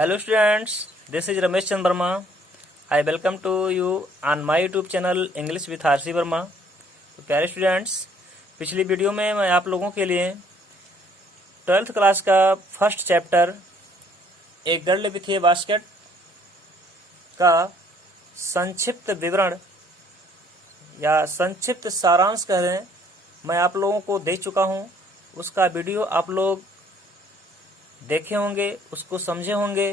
Hello students, this is Ramesh Chand Verma. I welcome to you on my YouTube channel English with RC Verma. तो प्यारे students, पिछली video में मैं आप लोगों के लिए 12th क्लास का फर्स्ट चैप्टर एक गर्ल विथ ए बास्केट का संक्षिप्त विवरण या संक्षिप्त सारांश कह रहे हैं, मैं आप लोगों को दे चुका हूं। उसका वीडियो आप लोग देखे होंगे, उसको समझे होंगे।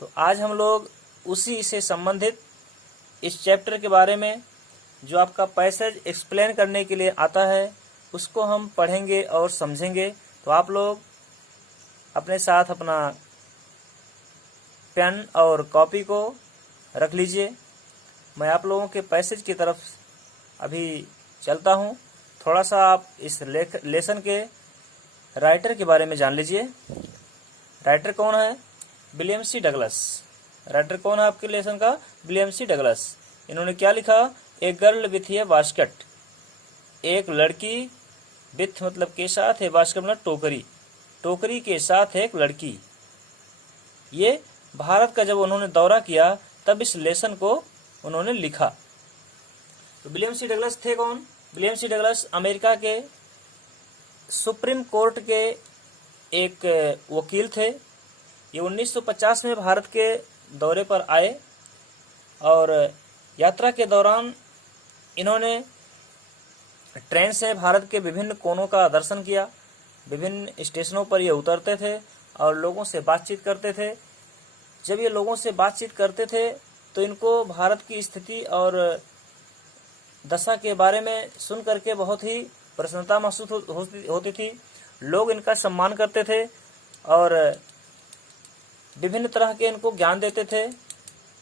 तो आज हम लोग उसी से संबंधित इस चैप्टर के बारे में जो आपका पैसेज एक्सप्लेन करने के लिए आता है उसको हम पढ़ेंगे और समझेंगे। तो आप लोग अपने साथ अपना पेन और कॉपी को रख लीजिए। मैं आप लोगों के पैसेज की तरफ अभी चलता हूं। थोड़ा सा आप इस लेसन के राइटर के बारे में जान लीजिए। राइटर कौन है? William C Douglas. राइटर कौन है आपके लेसन का? William C Douglas. इन्होंने क्या लिखा? A girl with a basket, एक लड़की विथ मतलब के साथ, है बास्केट मतलब टोकरी, टोकरी के साथ एक लड़की। ये भारत का जब उन्होंने दौरा किया तब इस लेसन को उन्होंने लिखा। तो विलियम सी डगलस थे कौन? विलियम सी डगलस अमेरिका के सुप्रीम कोर्ट के एक वकील थे। ये 1950 में भारत के दौरे पर आए और यात्रा के दौरान इन्होंने ट्रेन से भारत के विभिन्न कोनों का दर्शन किया। विभिन्न स्टेशनों पर ये उतरते थे और लोगों से बातचीत करते थे। जब ये लोगों से बातचीत करते थे तो इनको भारत की स्थिति और दशा के बारे में सुन करके बहुत ही प्रसन्नता महसूस होती थी। लोग इनका सम्मान करते थे और विभिन्न तरह के इनको ज्ञान देते थे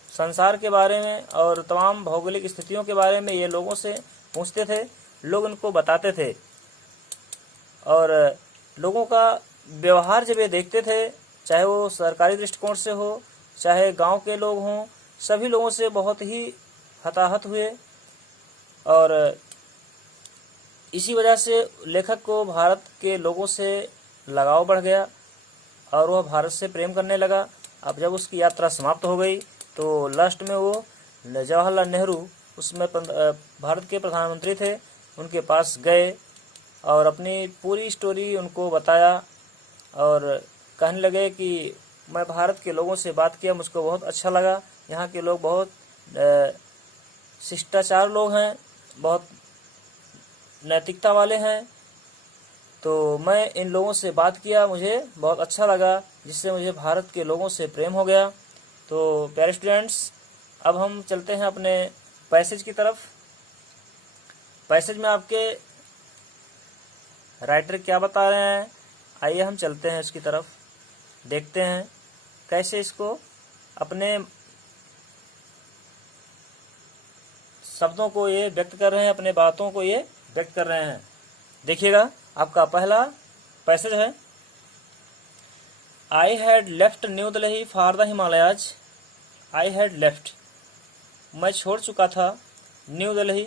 संसार के बारे में और तमाम भौगोलिक स्थितियों के बारे में। ये लोगों से पूछते थे, लोग इनको बताते थे और लोगों का व्यवहार जब ये देखते थे, चाहे वो सरकारी दृष्टिकोण से हो चाहे गांव के लोग हों, सभी लोगों से बहुत ही हताहत हुए। और इसी वजह से लेखक को भारत के लोगों से लगाव बढ़ गया और वह भारत से प्रेम करने लगा। अब जब उसकी यात्रा समाप्त हो गई तो लास्ट में वो जवाहरलाल नेहरू, उसमें भारत के प्रधानमंत्री थे, उनके पास गए और अपनी पूरी स्टोरी उनको बताया और कहने लगे कि मैं भारत के लोगों से बात किया, मुझको बहुत अच्छा लगा। यहाँ के लोग बहुत शिष्टाचार लोग हैं, बहुत नैतिकता वाले हैं। तो मैं इन लोगों से बात किया, मुझे बहुत अच्छा लगा, जिससे मुझे भारत के लोगों से प्रेम हो गया। तो प्यारे स्टूडेंट्स, अब हम चलते हैं अपने पैसेज की तरफ। पैसेज में आपके राइटर क्या बता रहे हैं, आइए हम चलते हैं इसकी तरफ, देखते हैं कैसे इसको अपने शब्दों को ये व्यक्त कर रहे हैं, अपने बातों को ये व्यक्त कर रहे हैं। देखिएगा, आपका पहला पैसेज है। I had left new Delhi for the Himalayas. I had left, मैं छोड़ चुका था, न्यू दिल्ली,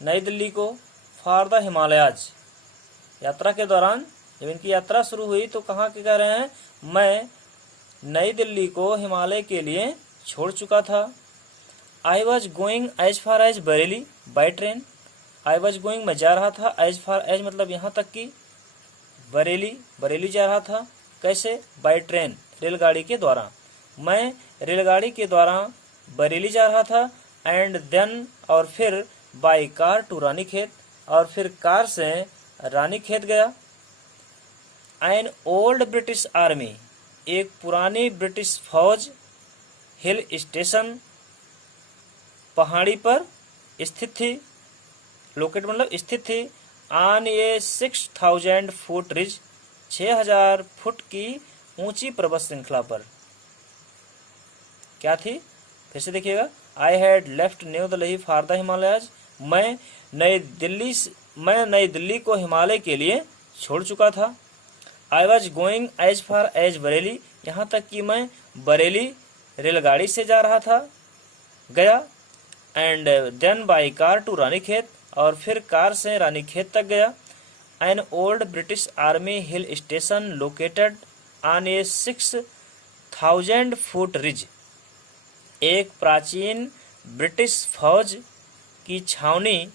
नई दिल्ली को, फॉर द हिमालयाज, यात्रा के दौरान। जब इनकी यात्रा शुरू हुई तो कहाँ के कह रहे हैं? मैं नई दिल्ली को हिमालय के लिए छोड़ चुका था। I was going as far as Bareilly by train. I was going, मैं जा रहा था, एज फार एज मतलब यहाँ तक कि, बरेली, बरेली जा रहा था। कैसे? बाई ट्रेन, रेलगाड़ी के द्वारा। मैं रेलगाड़ी के द्वारा बरेली जा रहा था। एंड देन, और फिर, बाई कार टू रानीखेत, और फिर कार से रानीखेत गया। एन ओल्ड ब्रिटिश आर्मी, एक पुरानी ब्रिटिश फौज, हिल स्टेशन, पहाड़ी पर स्थित थी, लोकेट मतलब स्थित थी, on a 6000 foot ridge, 6000 foot की ऊंची पर्वत श्रृंखला पर। क्या थी? फिर से देखिएगा। I had left new Delhi for the Himalayas, मैं नई दिल्ली को हिमालय के लिए छोड़ चुका था। I was going as far as Bareilly, यहाँ तक कि मैं बरेली रेलगाड़ी से जा रहा था, गया। And then by car to Ranikhet, और फिर कार से रानीखेत तक गया। An old British army hill station located on a 1000 foot ridge, एक प्राचीन ब्रिटिश फौज की छावनी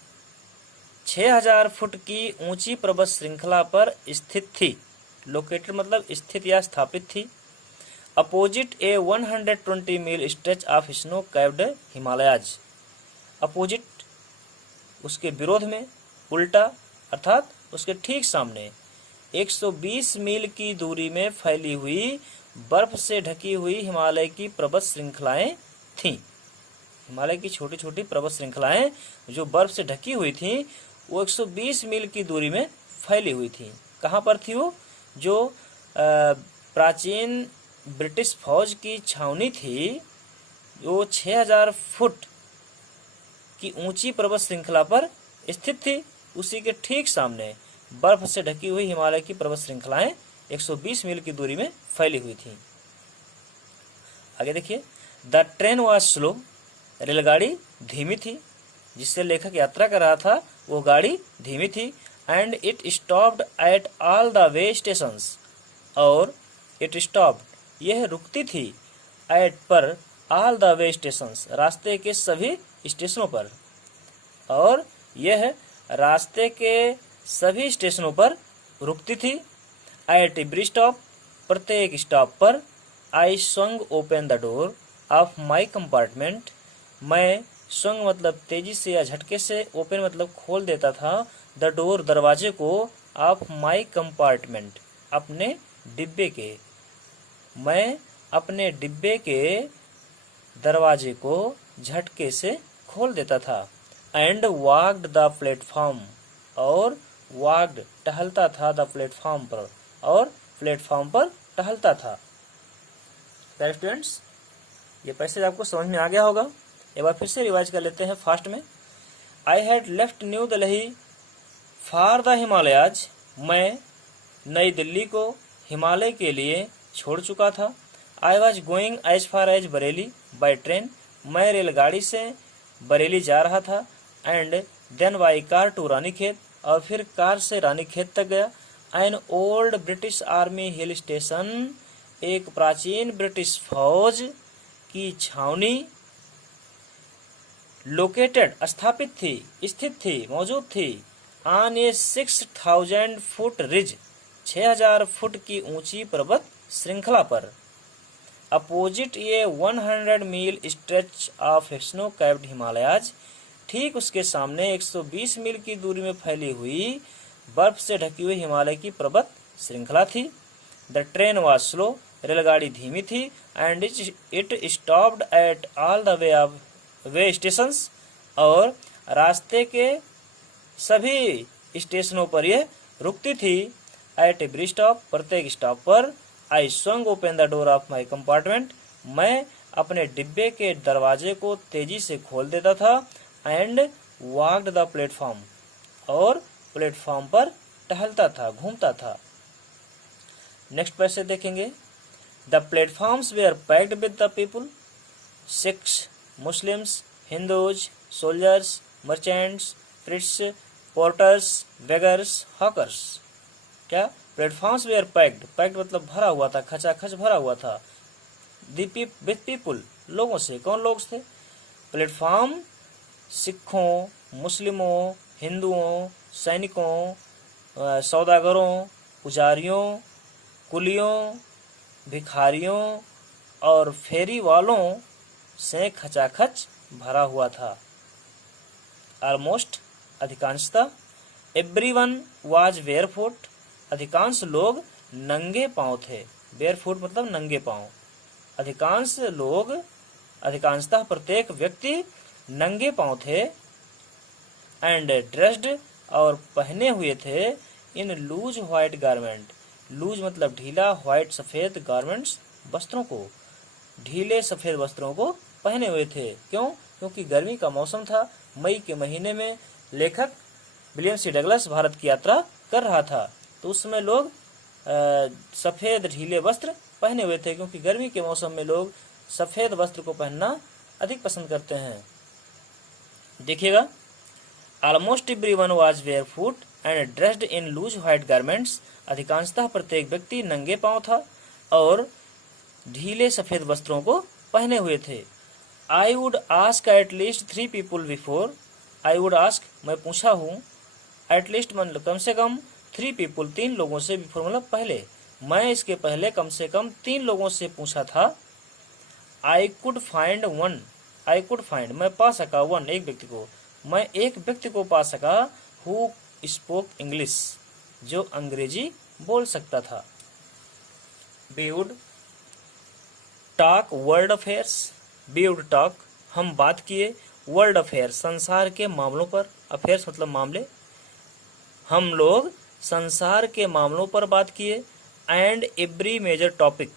6000 फुट की ऊंची पर्वत श्रृंखला पर स्थित थी। लोकेटेड मतलब स्थित या स्थापित थी। Opposite a 120 mile stretch of snow capped Himalayas, opposite उसके विरोध में, उल्टा अर्थात उसके ठीक सामने 120 मील की दूरी में फैली हुई बर्फ से ढकी हुई हिमालय की पर्वत श्रृंखलाएं थीं। हिमालय की छोटी छोटी पर्वत श्रृंखलाएं जो बर्फ से ढकी हुई थीं, वो 120 मील की दूरी में फैली हुई थीं। कहाँ पर थी वो? जो प्राचीन ब्रिटिश फौज की छावनी थी, वो 6000 फुट की ऊंची पर्वत श्रृंखला पर स्थित थी। उसी के ठीक सामने बर्फ से ढकी हुई हिमालय की पर्वत श्रृंखलाएं 120 मील की दूरी में फैली हुई थी। आगे देखिए, द ट्रेन वाज स्लो, रेलगाड़ी धीमी थी। जिससे लेखक यात्रा कर रहा था वो गाड़ी धीमी थी। And it stopped at all the way stations, और इट स्टॉप्ड यह रुकती थी, एट पर, ऑल द वे स्टेशंस रास्ते के सभी स्टेशनों पर, और यह रास्ते के सभी स्टेशनों पर रुकती थी। एट एवरी स्टॉप प्रत्येक स्टॉप पर। I swung open the door of my compartment, मैं स्वंग मतलब तेजी से या झटके से, ओपन मतलब खोल देता था, द डोर दरवाजे को, ऑफ माई कंपार्टमेंट अपने डिब्बे के, मैं अपने डिब्बे के दरवाजे को झटके से खोल देता था। एंड वॉक्ड द प्लेटफॉर्म, और वॉक्ड टहलता था, द प्लेटफॉर्म पर, और प्लेटफॉर्म पर टहलता था। स्टूडेंट्स, ये पैसेज आपको समझ में आ गया होगा। एक बार फिर से रिवाइज कर लेते हैं फास्ट में। I had left new Delhi for the Himalayas, मैं नई दिल्ली को हिमालय के लिए छोड़ चुका था। I was going as far as Bareilly by train, मैं रेलगाड़ी से बरेली जा रहा था। And then by car to Ranikhet, और फिर कार से रानीखेत तक गया। An old British army hill station, एक प्राचीन ब्रिटिश फौज की छावनी, लोकेटेड स्थापित थी, स्थित थी, मौजूद थी, on a 6000 foot ridge 6000 foot की ऊंची पर्वत श्रृंखला पर। अपोजिट ये 100 मील stretch of snow capped Himalayas, ठीक उसके सामने 120 मील की दूरी में फैली हुई बर्फ से ढकी हुई हिमालय की पर्वत श्रृंखला थी। द ट्रेन वाज स्लो, रेलगाड़ी धीमी थी। And it stopped at all the way stations, और रास्ते के सभी स्टेशनों पर यह रुकती थी। एट एवरी स्टॉप प्रत्येक स्टॉप पर। I swung open the door of my compartment, मैं अपने डिब्बे के दरवाजे को तेजी से खोल देता था। एंड वॉक्ड द प्लेटफॉर्म, और प्लेटफॉर्म पर टहलता था, घूमता था। नेक्स्ट पैसेज देखेंगे। The platforms were packed with the people, Sikhs, Muslims, Hindus, soldiers, merchants, priests, porters, beggars, hawkers. क्या? प्लेटफॉर्म्स वेयर पैक्ड, पैक्ड मतलब भरा हुआ था, खचाखच भरा हुआ था। विद पीपुल, लोगों से। कौन लोग थे? प्लेटफॉर्म सिखों, मुस्लिमों, हिंदुओं, सैनिकों, सौदागरों, पुजारियों, कुलियों, भिखारियों और फेरी वालों से खचाखच भरा हुआ था। ऑलमोस्ट अधिकांशतः। एवरीवन वाज बेयरफुट, अधिकांश लोग नंगे पांव थे। बेयरफुट मतलब नंगे पांव। अधिकांश लोग, अधिकांशतः प्रत्येक व्यक्ति नंगे पांव थे। एंड ड्रेस्ड, और पहने हुए थे, in loose white garment. Loose मतलब ढीला, व्हाइट सफेद, गारमेंट्स वस्त्रों को, ढीले सफेद वस्त्रों को पहने हुए थे। क्यों? क्योंकि गर्मी का मौसम था। मई के महीने में लेखक विलियम सी डगलस भारत की यात्रा कर रहा था, तो उस समय लोग सफेद ढीले वस्त्र पहने हुए थे, क्योंकि गर्मी के मौसम में लोग सफेद वस्त्र को पहनना अधिक पसंद करते हैं। देखिएगा, almost everyone was barefoot and dressed in loose white garments, अधिकांशतः प्रत्येक व्यक्ति नंगे पांव था और ढीले सफेद वस्त्रों को पहने हुए थे। I would ask at least 3 people before, I would ask मैं पूछा हूँ, एटलीस्ट मतलब कम से कम 3 पीपुल 3 लोगों से, बिफोर मतलब पहले, मैं इसके पहले कम से कम 3 लोगों से पूछा था। I could find one, I could find मैं पा सका, वन एक व्यक्ति को, मैं एक व्यक्ति को पा सका, हु स्पोक इंग्लिश जो अंग्रेजी बोल सकता था। We would talk world affairs, we would talk हम बात किए, वर्ल्ड अफेयर संसार के मामलों पर, अफेयर्स मतलब मामले, हम लोग संसार के मामलों पर बात किए। एंड एवरी मेजर टॉपिक,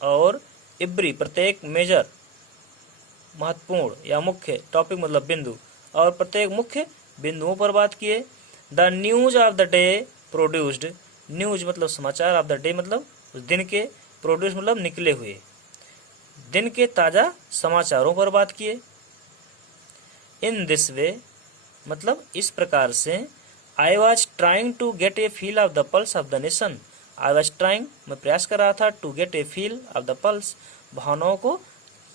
और एवरी प्रत्येक, मेजर महत्वपूर्ण या मुख्य, टॉपिक मतलब बिंदु, और प्रत्येक मुख्य बिंदुओं पर बात किए। The news of the day produced, news मतलब समाचार, ऑफ द डे मतलब उस दिन के, प्रोड्यूस मतलब निकले हुए, दिन के ताजा समाचारों पर बात किए। इन दिस वे मतलब इस प्रकार से। I was trying to get a feel of the pulse of the nation, I was trying मैं प्रयास कर रहा था, to get a feel of the pulse भावनाओं को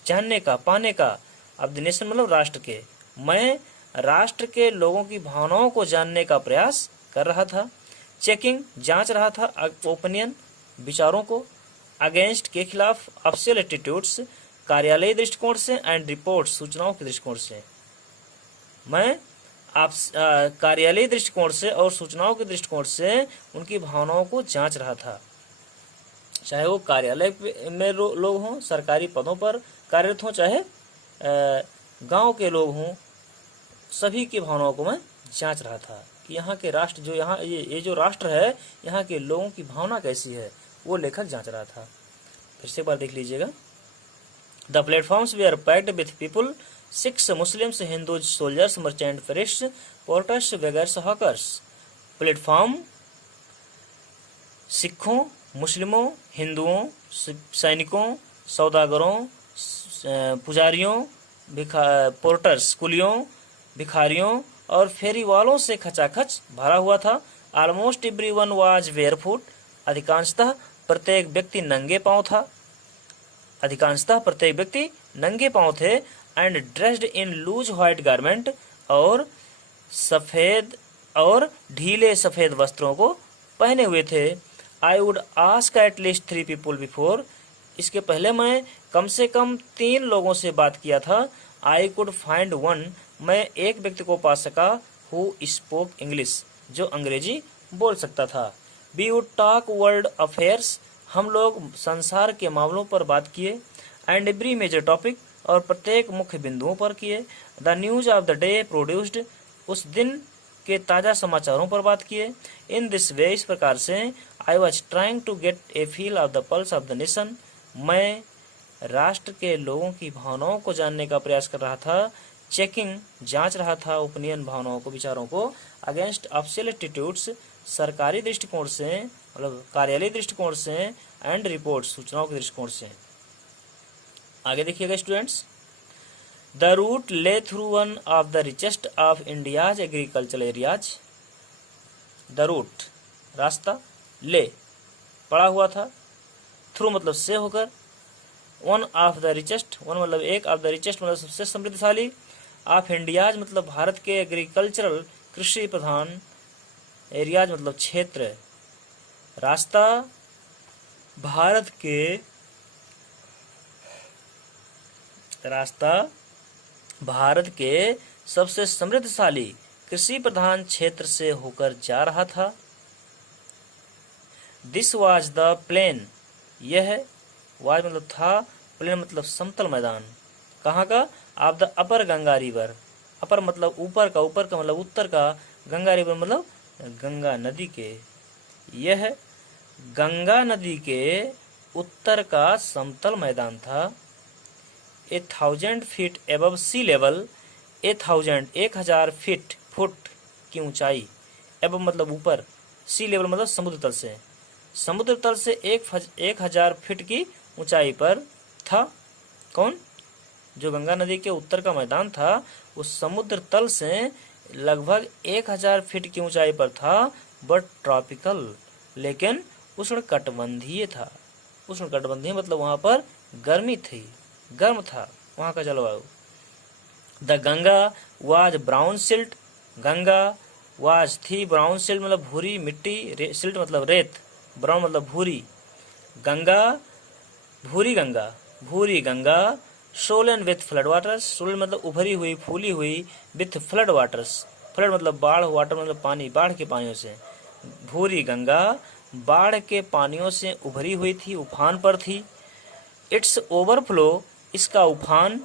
जानने का, पाने का, ऑफ द नेशन मतलब राष्ट्र के, मैं राष्ट्र के लोगों की भावनाओं को जानने का प्रयास कर रहा था। चेकिंग जांच रहा था, ओपिनियन विचारों को, अगेंस्ट के खिलाफ, ऑफिशियल एटीट्यूड्स कार्यालयी दृष्टिकोण से, एंड रिपोर्ट्स सूचनाओं के दृष्टिकोण से, मैं आप कार्यालयी दृष्टिकोण से और सूचनाओं के दृष्टिकोण से उनकी भावनाओं को जांच रहा था। चाहे वो कार्यालय में लोग हों, सरकारी पदों पर कार्यरत हों, चाहे गांव के लोग हों, सभी की भावनाओं को मैं जांच रहा था कि यहाँ के राष्ट्र जो यहाँ ये जो राष्ट्र है, यहाँ के लोगों की भावना कैसी है, वो लेखक जांच रहा था। फिर से एक बार देख लीजिएगा। The platforms were packed with people, Sikhs Muslims, Hindus, soldiers, merchant, priests, porters, beggars, hawkers. Platform सिखों, मुस्लिमों, हिंदुओं, सैनिकों, सौदागरों, पुजारियों, पोर्टर्स, कुलियों, भिखारियों और फेरी वालों से खचाखच भरा हुआ था। ऑलमोस्ट एवरीवन वाज बेयरफुट, अधिकांशतः प्रत्येक व्यक्ति नंगे पांव था, अधिकांशतः प्रत्येक व्यक्ति नंगे पांव थे। And dressed in loose white garment, और सफेद और ढीले सफेद वस्त्रों को पहने हुए थे। I would ask at least 3 people before, इसके पहले मैं कम से कम 3 लोगों से बात किया था। आई कुड फाइंड वन, मैं एक व्यक्ति को पा सका, हु स्पोक इंग्लिश जो अंग्रेजी बोल सकता था। We would talk world affairs, हम लोग संसार के मामलों पर बात किए। एंड एवरी मेजर टॉपिक, और प्रत्येक मुख्य बिंदुओं पर किए। The news of the day produced, उस दिन के ताज़ा समाचारों पर बात किए। इन दिस वे, इस प्रकार से। I was trying to get a feel of the pulse of the nation, मैं राष्ट्र के लोगों की भावनाओं को जानने का प्रयास कर रहा था। चेकिंग जांच रहा था, ओपिनियन भावनाओं को, विचारों को। अगेंस्ट ऑफिशियल एटीट्यूड्स सरकारी दृष्टिकोण से, मतलब कार्यालयी दृष्टिकोण से। एंड रिपोर्ट सूचनाओं के दृष्टिकोण से। आगे देखिएगा students. The route lay through one of the richest of India's agricultural areas, the route रास्ता, ले पड़ा हुआ था, थ्रू मतलब से होकर, one of the richest, one मतलब एक, ऑफ द रिचेस्ट मतलब सबसे समृद्धशाली, ऑफ इंडियाज मतलब भारत के, एग्रीकल्चरल कृषि प्रधान, एरियाज मतलब क्षेत्र। रास्ता भारत के, रास्ता भारत के सबसे समृद्धशाली कृषि प्रधान क्षेत्र से होकर जा रहा था। दिस वाज द प्लेन, यह वाज मतलब था, प्लेन मतलब समतल मैदान, कहाँ का, of the upper Ganga river, upper मतलब ऊपर का, ऊपर का मतलब उत्तर का, गंगा रिवर मतलब गंगा नदी के, यह गंगा नदी के उत्तर का समतल मैदान था। 1000 फीट एबव सी लेवल, 1000 फीट, फुट की ऊंचाई, एबव मतलब ऊपर, सी लेवल मतलब समुद्र तल से, समुद्र तल से 1000 फीट की ऊंचाई पर था। कौन, जो गंगा नदी के उत्तर का मैदान था, उस समुद्र तल से लगभग 1000 फीट की ऊंचाई पर था। बट ट्रॉपिकल, लेकिन उष्णकटिबंधीय था, उष्णकटिबंधीय मतलब वहाँ पर गर्मी थी, गर्म था वहाँ का जलवायु। The Ganga was brown silt, Ganga was थी, ब्राउन सिल्ट मतलब भूरी मिट्टी, सिल्ट मतलब रेत, ब्राउन मतलब भूरी, गंगा भूरी गंगा, भूरी Ganga, Solan with flood waters, Solan मतलब उभरी हुई फूली हुई, विथ फ्लड वाटर्स, फ्लड मतलब बाढ़, वाटर मतलब पानी, बाढ़ के पानियों से, भूरी गंगा बाढ़ के पानियों से उभरी हुई थी, उफान पर थी। इट्स ओवरफ्लो, इसका उफान,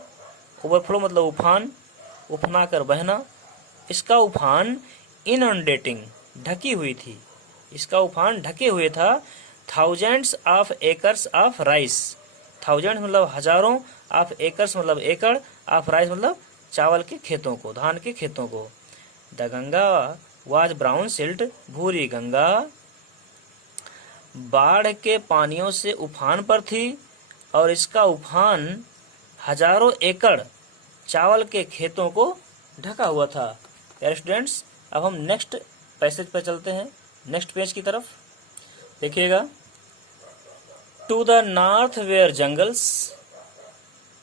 ओवरफ्लो मतलब उफान, उफना कर बहना, इसका उफान इनंडेटिंग ढकी हुई थी, इसका उफान ढके हुए था, thousands of acres of rice, thousand मतलब हजारों, ऑफ एकर्स मतलब एकड़, ऑफ राइस मतलब चावल के खेतों को, धान के खेतों को। The Ganga was brown silt, भूरी गंगा बाढ़ के पानियों से उफान पर थी और इसका उफान हजारों एकड़ चावल के खेतों को ढका हुआ था। यार स्टूडेंट्स, अब हम नेक्स्ट पैसेज पर चलते हैं, नेक्स्ट पेज की तरफ देखिएगा। To the north where jungles,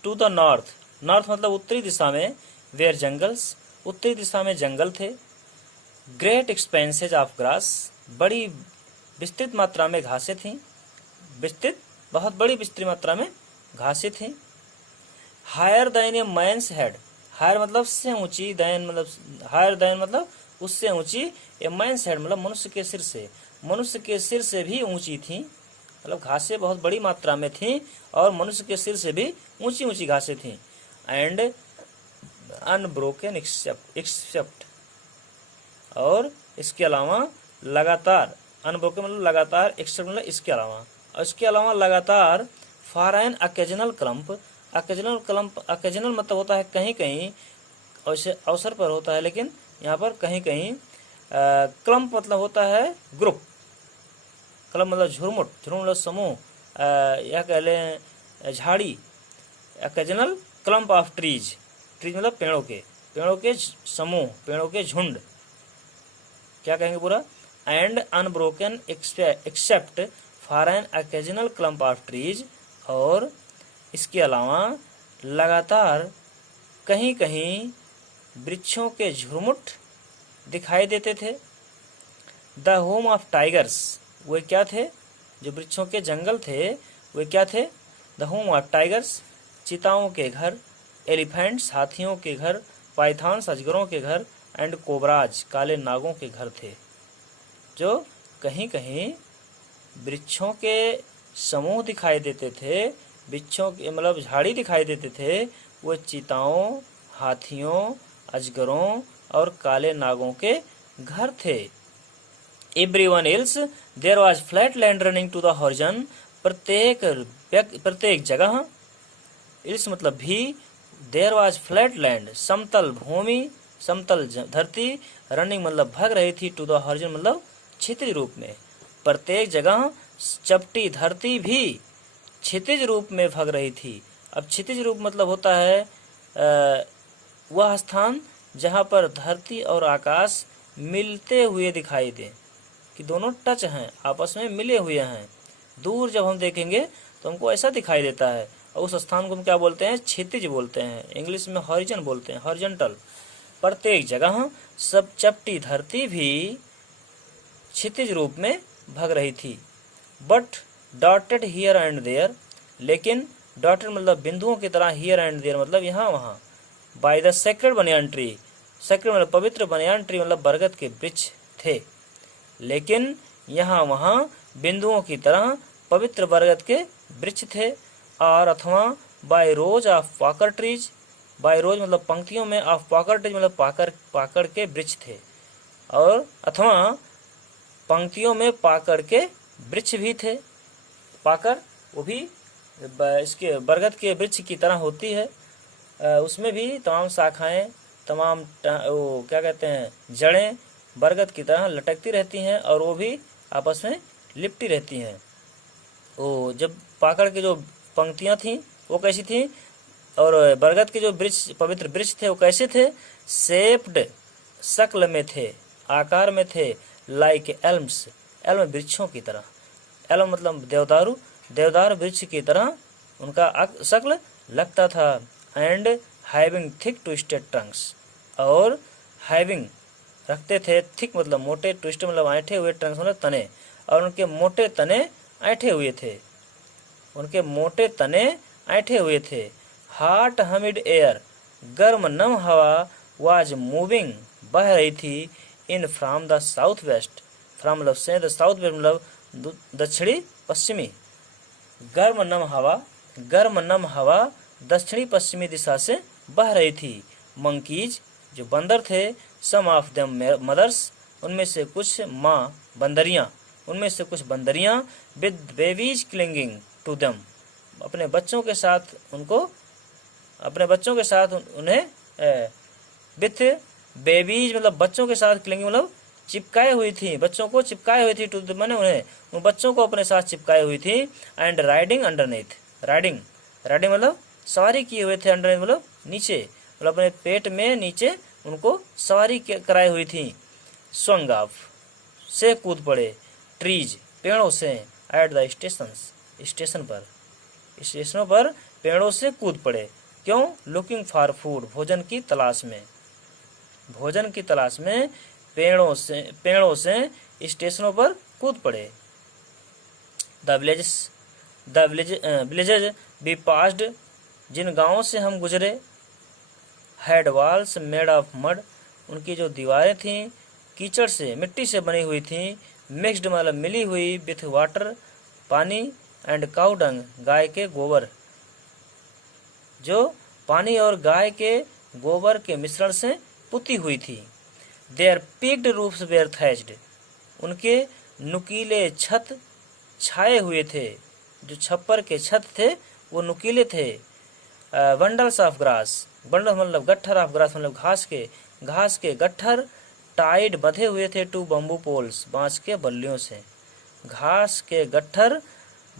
to the north, north मतलब उत्तरी दिशा में, वेयर जंगल्स उत्तरी दिशा में जंगल थे, ग्रेट एक्सपेंसेज ऑफ ग्रास, बड़ी विस्तृत मात्रा में घासें थीं, विस्तृत बहुत बड़ी विस्तृत मात्रा में घासें थीं। हायर देन ए मैन्स हेड, हायर मतलब से ऊंची, देन मतलब हायर देन मतलब उससे ऊंची, ए मैन्स हेड मतलब मनुष्य के सिर से, मनुष्य के सिर से भी ऊंची थी, मतलब घासें बहुत बड़ी मात्रा में थीं और मनुष्य के सिर से भी ऊंची ऊंची घासें थीं। एंड अनब्रोकन एक्सेप्ट, और इसके अलावा लगातार, अनब्रोकन मतलब लगातार, एक्सेप्ट मतलब इसके अलावा, और इसके अलावा लगातार, for an occasional clump, अकेजनल clump, अकेजनल मतलब होता है कहीं कहीं, ऐसे अवसर पर होता है, लेकिन यहाँ पर कहीं कहीं, क्लम्प मतलब होता है ग्रुप, क्लम्प मतलब झुरमुट, झुरमुट मतलब समूह, या कह लें झाड़ी, अकेजनल क्लम्प ऑफ ट्रीज, ट्रीज मतलब पेड़ों के समूह, पेड़ों के झुंड, क्या कहेंगे पूरा, and unbroken except for an occasional clump of trees, और इसके अलावा लगातार कहीं कहीं वृक्षों के झुरमुट दिखाई देते थे। द होम ऑफ टाइगर्स, वे क्या थे, जो वृक्षों के जंगल थे वे क्या थे, द होम ऑफ टाइगर्स चीताओं के घर, एलिफेंट्स हाथियों के घर, पाइथॉन्स अजगरों के घर, एंड कोबराज काले नागों के घर थे। जो कहीं कहीं वृक्षों के समूह दिखाई देते थे, वृक्षों के मतलब झाड़ी दिखाई देते थे, वो चीताओं, हाथियों, अजगरों और काले नागों के घर थे। Everyone else there was flat land running to the horizon, प्रत्येक जगह, इल्स मतलब भी, देयर वाज फ्लैट लैंड समतल भूमि, समतल धरती, रनिंग मतलब भाग रही थी, टू द हॉरिजन मतलब क्षितिज रूप में, प्रत्येक जगह चपटी धरती भी क्षितिज रूप में भाग रही थी। अब क्षितिज रूप मतलब होता है वह स्थान जहाँ पर धरती और आकाश मिलते हुए दिखाई दे, कि दोनों टच हैं, आपस में मिले हुए हैं, दूर जब हम देखेंगे तो हमको ऐसा दिखाई देता है, और उस स्थान को हम क्या बोलते हैं, क्षितिज बोलते हैं, इंग्लिश में हॉरिजन बोलते हैं, हॉरिजॉन्टल। प्रत्येक जगह सब चपटी धरती भी क्षितिज रूप में भाग रही थी। But dotted here and there, लेकिन डॉटेड मतलब बिंदुओं की तरह, हियर एंड देयर मतलब यहाँ वहाँ, by the sacred banyan tree, sacred मतलब पवित्र, बनियान ट्री मतलब बरगद के वृक्ष थे, लेकिन यहाँ वहाँ बिंदुओं की तरह पवित्र बरगद के वृक्ष थे। और अथवा बाय रोज ऑफ पाकर ट्रीज, बाय रोज मतलब पंक्तियों में, ऑफ पाकर ट्रीज मतलब पाकड़ के वृक्ष थे, और अथवा पंक्तियों में पाकड़ के वृक्ष भी थे। पाकड़ वो भी इसके बरगद के वृक्ष की तरह होती है, उसमें भी तमाम शाखाएं, तमाम वो क्या कहते हैं, जड़ें बरगद की तरह लटकती रहती हैं, और वो भी आपस में लिपटी रहती हैं। वो जब पाकड़ के जो पंक्तियां थीं वो कैसी थीं, और बरगद के जो वृक्ष, पवित्र वृक्ष थे वो कैसे थे, शेप्ड शक्ल में थे, आकार में थे, लाइक एल्म्स, एल्म वृक्षों की तरह, एल्म मतलब देवदारू, देवदार वृक्ष की तरह उनका शक्ल लगता था। And having thick twisted Trunks, और हैविंग रखते थे, थिक मतलब मोटे, ट्विस्टेड मतलब ऐंठे हुए, ट्रंक्स मतलब तने, और उनके मोटे तने ऐंठे हुए थे, उनके मोटे तने ऐंठे हुए थे। हॉट हमिड एयर, गर्म नम हवा, वाज मूविंग बह रही थी, in from the south west, from मतलब से, द साउथ वेस्ट मतलब दक्षिणी पश्चिमी। गर्म नम हवा दक्षिणी पश्चिमी दिशा से बह रही थी। मंकीज, जो बंदर थे, सम ऑफ देम मदर्स, उनमें से कुछ माँ बंदरियाँ, उनमें से कुछ बंदरियाँ, with babies clinging to them, अपने बच्चों के साथ उन्हें विथ बेबीज मतलब बच्चों के साथ, क्लिंगिंग मतलब चिपकाए हुई थी, बच्चों को चिपकाए हुई थी, टू मैंने उन्हें, उन बच्चों को अपने साथ चिपकाए हुई थी। एंड राइडिंग अंडरनीथ, राइडिंग मतलब सवारी किए हुए थे, अंडरनीथ मतलब नीचे, मतलब अपने पेट में नीचे उनको सवारी कराई हुई थी। स्वंग ऑफ, से कूद पड़े, ट्रीज पेड़ों से, एट द स्टेशनों पर पेड़ों से कूद पड़े। क्यों? लुकिंग फॉर फूड, भोजन की तलाश में पेड़ों से स्टेशनों पर कूद पड़े। द विलेजेज बी पास्ड, जिन गांवों से हम गुजरे। Had walls made of mud, उनकी जो दीवारें थीं कीचड़ से, मिट्टी से बनी हुई थीं। मिक्सड मतलब मिली हुई, विथ वाटर पानी, एंड काउ डंग, गाय के गोबर, जो पानी और गाय के गोबर के मिश्रण से पुती हुई थी। Their peaked roofs were thatched, उनके नुकीले छत छाए हुए थे, जो छप्पर के छत थे वो नुकीले थे। बंडल्स ऑफ ग्रास, बंडल मतलब गट्ठर, ऑफ ग्रास मतलब घास के गट्ठर, टाइड बंधे हुए थे, टू बम्बू पोल्स, बांस के बल्लियों से, घास के गट्ठर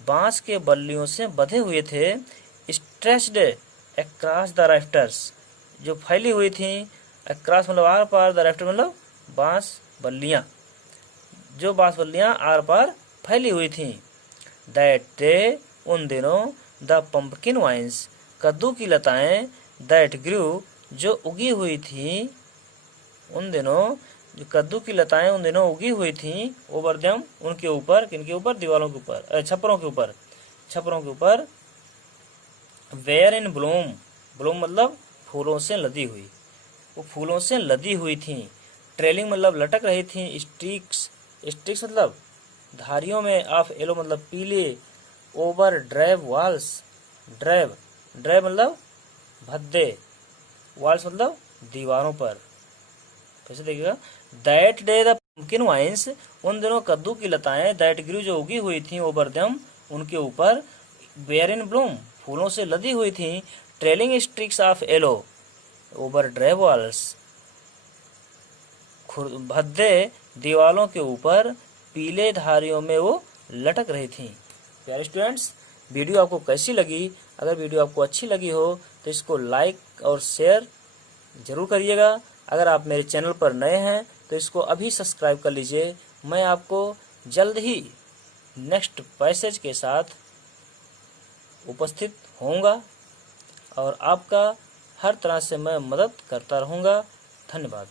बांस के बल्लियों से बंधे हुए थे। स्ट्रेच्ड अक्रॉस द राफ्टर्स, जो फैली हुई थी, अक्रॉस मतलब आर पार, द राफ्टर मतलब बांस बल्लियाँ, जो बांस बल्लियाँ आर पार फैली हुई थीं। दैट डे, उन दिनों, द पंपकिन वाइन्स, कद्दू की लताएं, दैट ग्रू, जो उगी हुई थी, उन दिनों जो कद्दू की लताएं उन दिनों उगी हुई थीं, ओवर देम, उनके ऊपर, किनके ऊपर? दीवारों के ऊपर, छप्परों के ऊपर। वेयर इन ब्लूम, ब्लूम मतलब फूलों से लदी हुई, वो फूलों से लदी हुई थीं। ट्रेलिंग मतलब लटक रही थीं। स्टिक्स मतलब धारियों में, ऑफ येलो मतलब पीले, ओवर ड्राइव वॉल्स, ड्राइव मतलब भद्दे, वॉल्स मतलब दीवारों पर। कैसे देखिएगा? That day the pumpkin vines, उन दिनों कद्दू की लताएं, दैट ग्रू जो उगी हुई थी, ओवर देम उनके ऊपर, वेयर इन ब्लूम फूलों से लदी हुई थी, trailing streaks of yellow over drive walls, भद्दे दीवालों के ऊपर पीले धारियों में वो लटक रही थी। प्यारे स्टूडेंट्स, वीडियो आपको कैसी लगी? अगर वीडियो आपको अच्छी लगी हो तो इसको लाइक और शेयर जरूर करिएगा। अगर आप मेरे चैनल पर नए हैं तो इसको अभी सब्सक्राइब कर लीजिए। मैं आपको जल्द ही नेक्स्ट पैसेज के साथ उपस्थित होऊंगा और आपका हर तरह से मैं मदद करता रहूँगा। धन्यवाद।